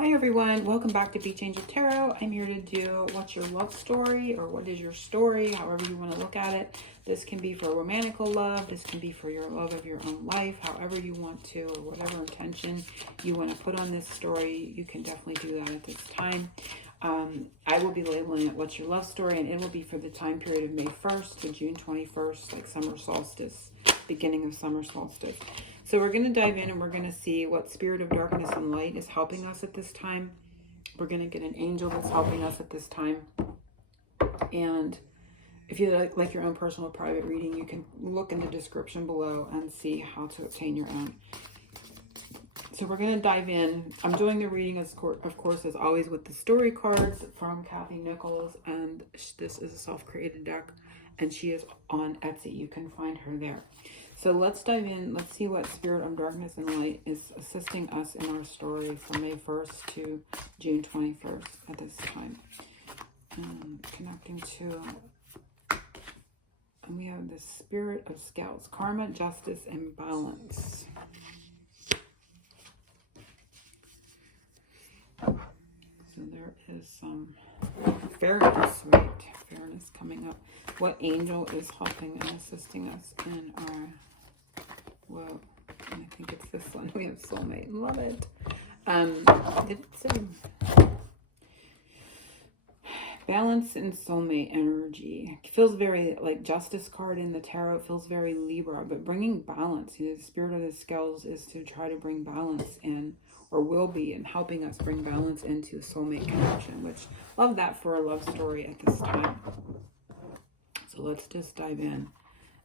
Hi everyone, welcome back to Beach Angel Tarot. I'm here to do what's your love story, or what is your story, however you want to look at it. This can be for romantic love, this can be for your love of your own life, however you want to, or whatever intention you want to put on this story, you can definitely do that at this time. I will be labeling it what's your love story, and it will be for the time period of May 1st to June 21st, like summer solstice, beginning of summer solstice. So we're going to dive in and we're going to see what spirit of darkness and light is helping us at this time. We're going to get an angel that's helping us at this time. And if you like your own personal private reading, you can look in the description below and see how to obtain your own. So we're going to dive in. I'm doing the reading, of course, as always, with the story cards from Kathy Nichols. And this is a self-created deck. And she is on Etsy. You can find her there. So let's dive in. Let's see what spirit of darkness and light is assisting us in our story from May 1st to June 21st at this time. Connecting to, and we have the spirit of scales, karma, justice, and balance. So there is some fairness, right? Fairness coming up. What angel is helping and assisting us in our... Whoa, I think it's this one. We have soulmate. Love it. It's balance and soulmate energy. It feels very like justice card in the tarot. It feels very Libra, but bringing balance. You know, the spirit of the scales is to try to bring balance in, or will be, and helping us bring balance into soulmate connection, which love that for a love story at this time. So let's just dive in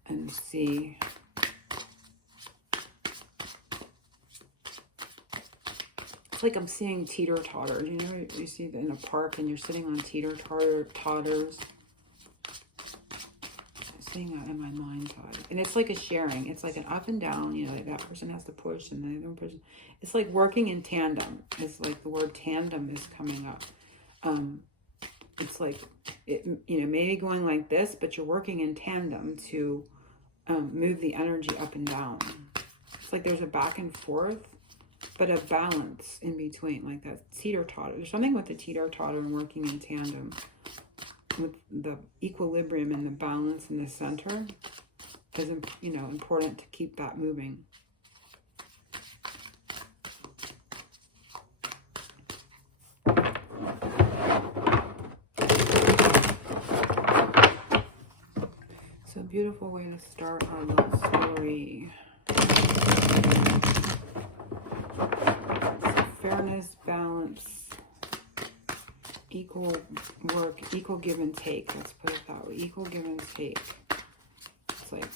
and see. It's like I'm seeing teeter-totters. You know, you see in a park and you're sitting on teeter-totters. I'm seeing that in my mind's eye. And it's like a sharing. It's like an up and down. You know, like that person has to push and the other person. It's like working in tandem. It's like the word tandem is coming up. It's like, you know, maybe going like this, but you're working in tandem to move the energy up and down. It's like there's a back and forth, but a balance in between, like that teeter-totter. There's something with the teeter-totter and working in tandem with the equilibrium and the balance in the center is, you know, important to keep that moving. So beautiful way to start our love story. Fairness, balance, equal work, equal give and take. Let's put it that way. Equal give and take. It's like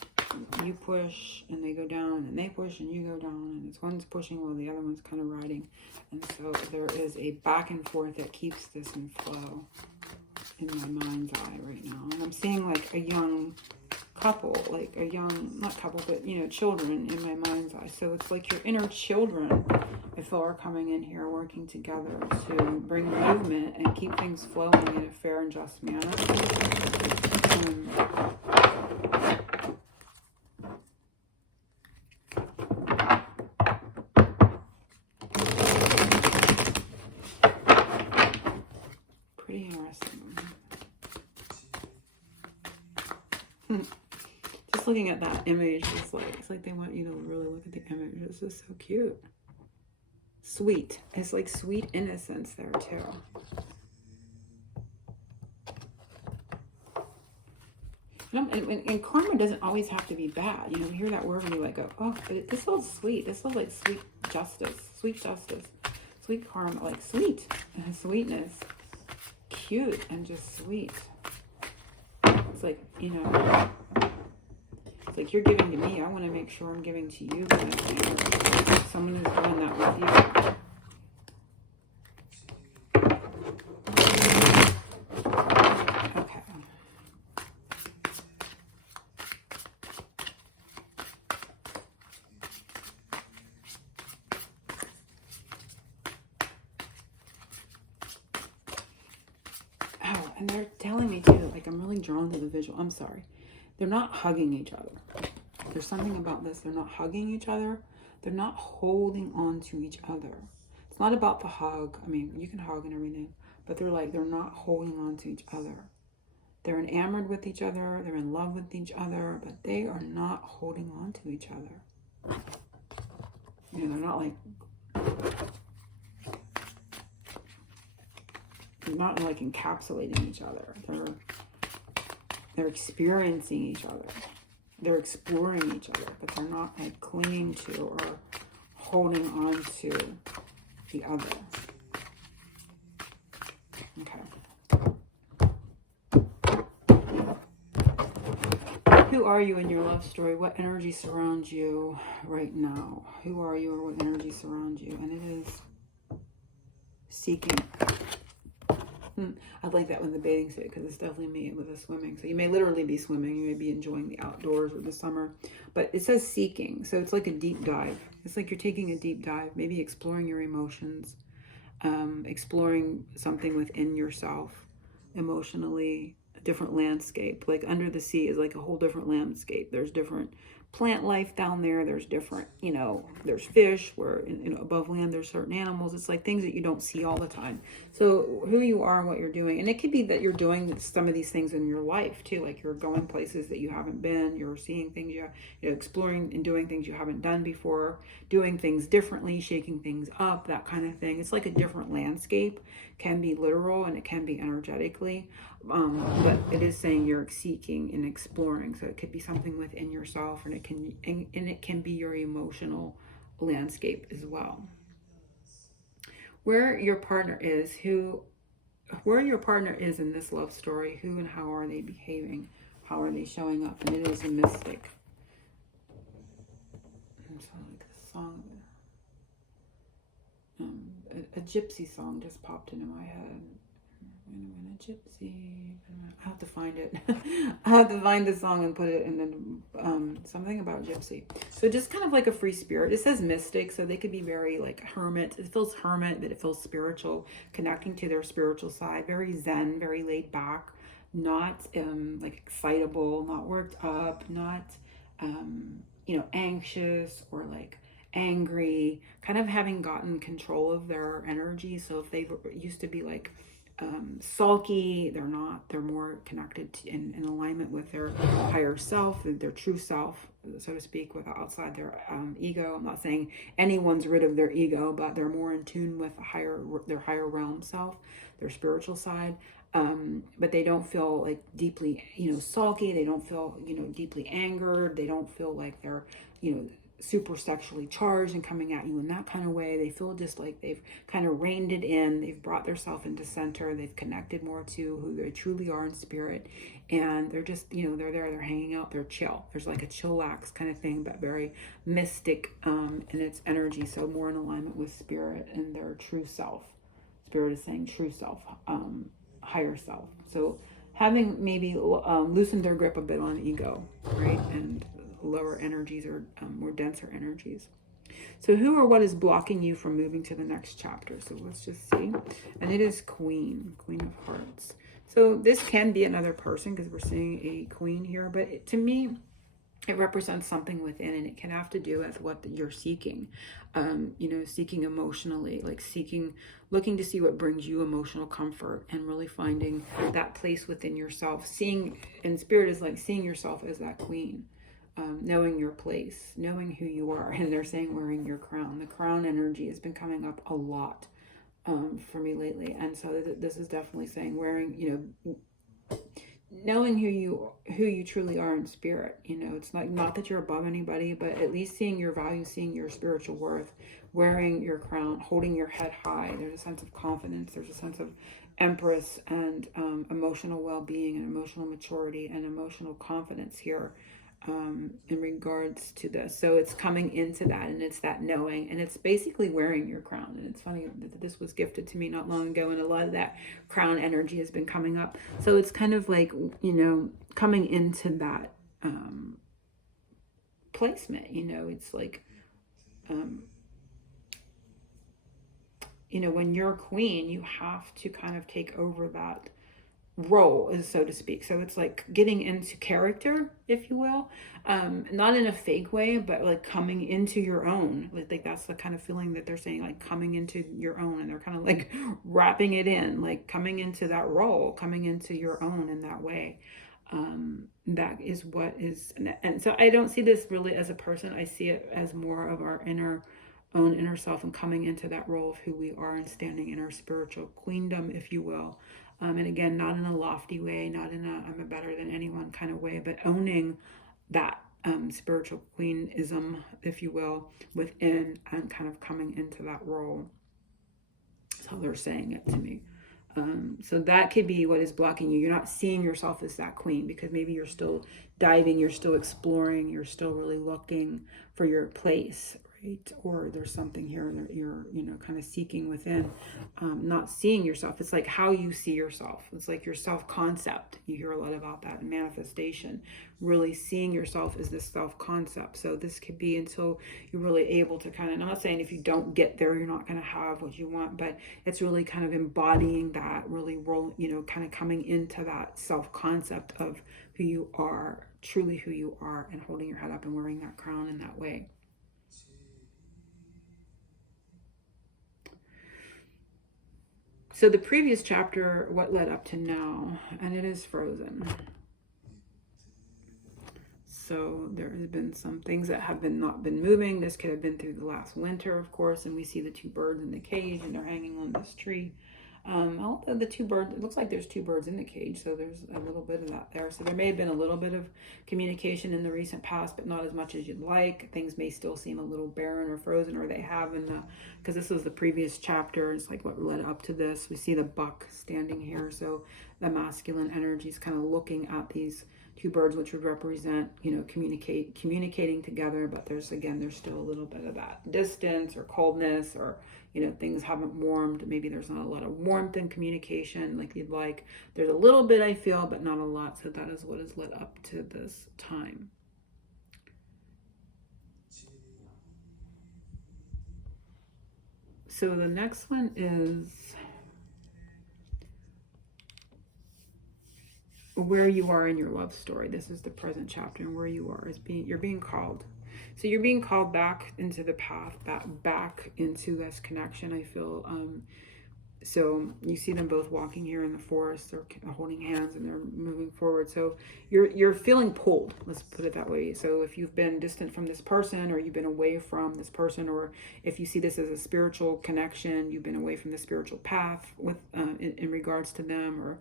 you push and they go down, and they push and you go down, and it's one's pushing while the other one's kind of riding. And so there is a back and forth that keeps this in flow in my mind's eye right now. And I'm seeing like a young couple, like a young, not couple, but, you know, children in my mind's eye. So it's like your inner children, I feel, are coming in here working together to bring movement and keep things flowing in a fair and just manner. Pretty interesting. Just looking at that image, it's like they want you to really look at the image. This is so cute. Sweet. It's like sweet innocence there too. And karma doesn't always have to be bad. You know, we hear that word and you like go, oh, but this feels sweet. This feels like sweet justice, sweet karma, like sweet and sweetness, cute and just sweet. It's like, you know, it's like you're giving to me. I want to make sure I'm giving to you. Someone is doing that with you. Okay. Oh, and they're telling me too, like I'm really drawn to the visual. I'm sorry. They're not hugging each other. There's something about this. They're not hugging each other. They're not holding on to each other. It's not about the hug. I mean, you can hug and everything, but they're not holding on to each other. They're enamored with each other. They're in love with each other, but they are not holding on to each other. You know, they're not encapsulating each other. They're experiencing each other. They're exploring each other, but they're not like clinging to or holding on to the other. Okay. Who are you in your love story? What energy surrounds you right now? Who are you, or what energy surrounds you? And it is seeking. I like that with the bathing suit, because it's definitely me with the swimming. So you may literally be swimming. You may be enjoying the outdoors or the summer. But it says seeking. So it's like a deep dive. It's like you're taking a deep dive. Maybe exploring your emotions. Exploring something within yourself emotionally. A different landscape. Like under the sea is like a whole different landscape. There's different plant life down there. There's different, you know, there's fish where above land there's certain animals. It's like things that you don't see all the time. So who you are and what you're doing, and it could be that you're doing some of these things in your life too, like you're going places that you haven't been, you're seeing things you're exploring and doing things you haven't done before, doing things differently, shaking things up, that kind of thing. It's like a different landscape. Can be literal and it can be energetically, but it is saying you're seeking and exploring. So it could be something within yourself, and it can be your emotional landscape as well. Where your partner is in this love story, who and how are they behaving? How are they showing up? And it is a mystic. I'm sorry, like the song. A gypsy song just popped into my head. When a gypsy. I have to find it. I have to find the song and put it in. Then something about gypsy. So just kind of like a free spirit. It says mystic, so they could be very like hermit. It feels hermit, but it feels spiritual, connecting to their spiritual side. Very zen, very laid back, not like excitable, not worked up, not anxious or like angry, kind of having gotten control of their energy. So if they used to be like sulky, they're not. They're more connected to, in alignment with their higher self, their true self, so to speak, with outside their ego. I'm not saying anyone's rid of their ego, but they're more in tune with their higher realm self, their spiritual side. But they don't feel like deeply, sulky. They don't feel, deeply angered. They don't feel like they're, super sexually charged and coming at you in that kind of way. They feel just like they've kind of reined it in. They've brought themselves into center. They've connected more to who they truly are in spirit. And they're just, they're there, they're hanging out, they're chill. There's like a chillax kind of thing, but very mystic in its energy. So more in alignment with spirit and their true self. Spirit is saying true self, higher self. So having maybe loosened their grip a bit on ego, right? And lower energies or more denser energies. So who or what is blocking you from moving to the next chapter? So let's just see. And it is Queen of Hearts. So this can be another person, because we're seeing a queen here, but to me, it represents something within, and it can have to do with what you're seeking, seeking emotionally, like looking to see what brings you emotional comfort, and really finding that place within yourself. And spirit is like seeing yourself as that queen. Knowing your place, knowing who you are. And they're saying wearing your crown. The crown energy has been coming up a lot for me lately. And so this is definitely saying wearing, knowing who you truly are in spirit. It's not that you're above anybody, but at least seeing your value, seeing your spiritual worth, wearing your crown, holding your head high. There's a sense of confidence. There's a sense of empress and emotional well-being and emotional maturity and emotional confidence here. In regards to this. So it's coming into that, and it's that knowing, and it's basically wearing your crown. And it's funny that this was gifted to me not long ago, and a lot of that crown energy has been coming up. So it's kind of like, coming into that placement, it's like, when you're queen, you have to kind of take over that role, is so to speak. So it's like getting into character, if you will, not in a fake way, but like coming into your own. Like that's the kind of feeling that they're saying, like coming into your own, and they're kind of like wrapping it in, like coming into that role, coming into your own in that way. That is what is, and so I don't see this really as a person. I see it as more of our own inner self, and coming into that role of who we are and standing in our spiritual queendom, if you will. And again, not in a lofty way, not in a I'm a better than anyone kind of way, but owning that spiritual queenism, if you will, within, and kind of coming into that role. That's how they're saying it to me. So that could be what is blocking you. You're not seeing yourself as that queen, because maybe you're still diving, you're still exploring, you're still really looking for your place, right? Or there's something here that you're, kind of seeking within, not seeing yourself. It's like how you see yourself. It's like your self-concept. You hear a lot about that in manifestation, really seeing yourself as this self-concept. So this could be until you're really able to kind of, I'm not saying if you don't get there, you're not going to have what you want, but it's really kind of embodying that, really kind of coming into that self-concept of who you are, truly who you are, and holding your head up and wearing that crown in that way. So the previous chapter, what led up to now, and it is frozen. So there has been some things that have not been moving. This could have been through the last winter, of course, and we see the two birds in the cage, and they're hanging on this tree. Although the two birds, it looks like there's two birds in the cage, so there's a little bit of that there. So there may have been a little bit of communication in the recent past, but not as much as you'd like. Things may still seem a little barren or frozen, or they have because this was the previous chapter. It's like what led up to this. We see the buck standing here, so the masculine energy is kind of looking at these two birds, which would represent, communicating together, but there's still a little bit of that distance or coldness, or things haven't warmed. Maybe there's not a lot of warmth in communication like you'd like. There's a little bit, I feel, but not a lot. So that is what has led up to this time. So the next one is where you are in your love story. This is the present chapter, and where you are is you're being called. So you're being called back into the path, back into this connection, I feel. So you see them both walking here in the forest. They're holding hands and they're moving forward. So you're feeling pulled, let's put it that way. So if you've been distant from this person, or you've been away from this person, or if you see this as a spiritual connection, you've been away from the spiritual path with in regards to them, or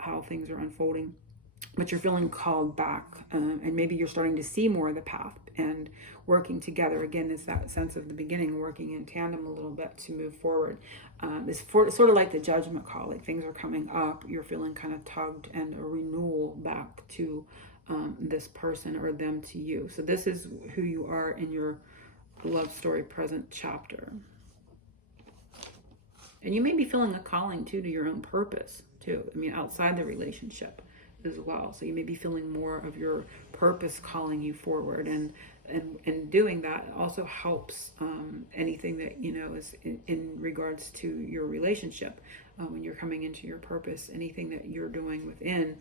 how things are unfolding, but you're feeling called back, and maybe you're starting to see more of the path, and working together again is that sense of the beginning, working in tandem a little bit to move forward. It's sort of like the judgment call, like things are coming up, you're feeling kind of tugged, and a renewal back to this person, or them to you. So this is who you are in your love story present chapter. And you may be feeling a calling too to your own purpose too. I mean, outside the relationship as well. So you may be feeling more of your purpose calling you forward, and doing that also helps anything that is in regards to your relationship. When you're coming into your purpose, anything that you're doing within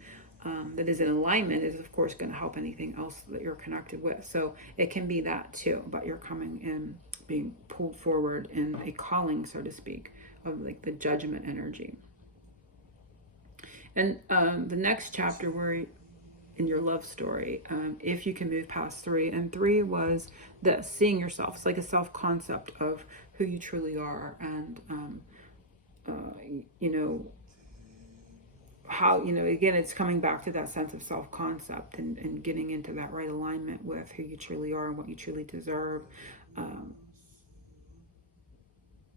that is in alignment is of course going to help anything else that you're connected with. So it can be that too, but you're coming in, being pulled forward in a calling, so to speak, of like the judgment energy. And the next chapter, where in your love story, if you can move past 3, and 3 was the seeing yourself. It's like a self-concept of who you truly are, and how, again, it's coming back to that sense of self-concept, and getting into that right alignment with who you truly are and what you truly deserve.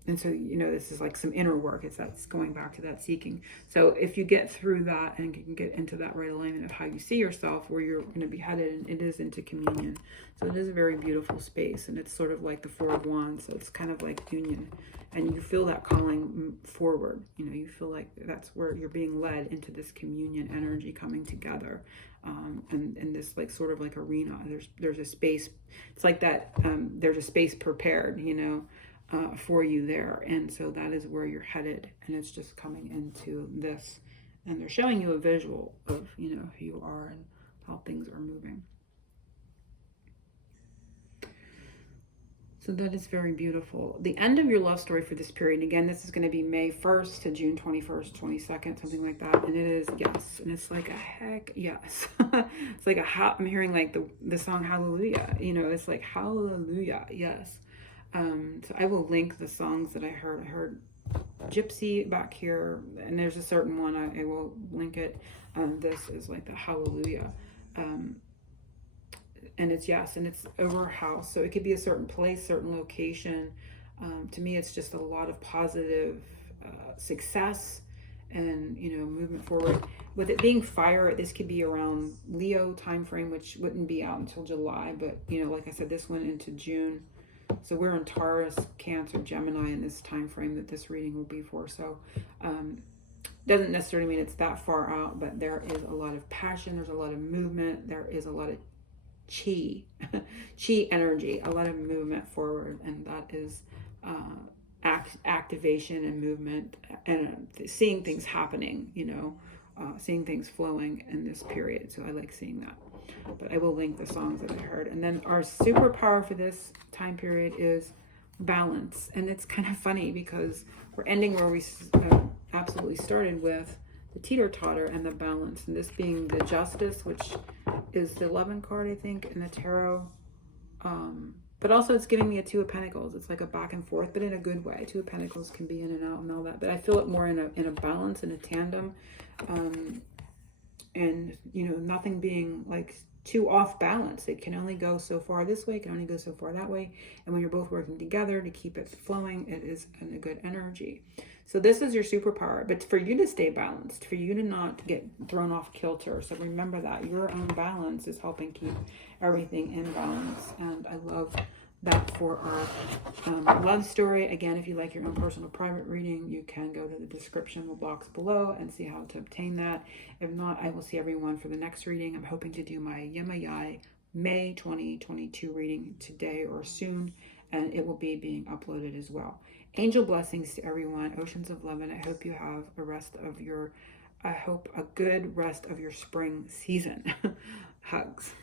And so, this is like some inner work. That's going back to that seeking. So if you get through that and can get into that right alignment of how you see yourself, where you're going to be headed, and it is into communion. So it is a very beautiful space, and it's sort of like the 4 of Wands. So it's kind of like union, and you feel that calling forward. You feel like that's where you're being led into this communion energy coming together. And this like sort of like arena. There's a space. It's like that. There's a space prepared, for you there, and so that is where you're headed, and it's just coming into this And they're showing you a visual of, you know, who you are and how things are moving. So that is very beautiful. The end of your love story for this period, and again, this is going to be May 1st to June 21st, 22nd, something like that. And it is, yes. And it's like a heck yes. It's like I'm hearing like the song Hallelujah. You know, it's like hallelujah, yes. So I will link the songs that I heard. I heard Gypsy back here, and there's a certain one, I will link it. This is like the hallelujah. And it's, yes, and it's over a house. So it could be a certain place, certain location. To me, it's just a lot of positive success and, you know, movement forward. With it being fire, this could be around Leo time frame, which wouldn't be out until July. But, you know, like I said, this went into June. So we're in Taurus, Cancer, Gemini in this time frame that this reading will be for. So doesn't necessarily mean it's that far out, but there is a lot of passion. There's a lot of movement. There is a lot of chi energy, a lot of movement forward, and that is activation and movement and seeing things happening, you know, seeing things flowing in this period. So I like seeing that. But I will link the songs that I heard. And then our superpower for this time period is balance. And it's kind of funny because we're ending where we absolutely started with the teeter-totter and the balance. And this being the Justice, which is the 11 card, I think, in the tarot. But also it's giving me a Two of Pentacles. It's like a back and forth, but in a good way. Two of Pentacles can be in and out and all that. But I feel it more in a balance, in a tandem. And, you know, nothing being like too off balance. It can only go so far this way, it can only go so far that way. And when you're both working together to keep it flowing, it is in a good energy. So this is your superpower, but for you to stay balanced, for you to not get thrown off kilter. So remember that your own balance is helping keep everything in balance. And I love that for our love story. Again, if you like your own personal private reading, you can go to the description box below and see how to obtain that. If not, I will see everyone for the next reading. I'm hoping to do my Yemayai May 2022 reading today or soon, and it will be being uploaded as well. Angel blessings to everyone. Oceans of love, and I hope you have a good rest of your spring season. Hugs.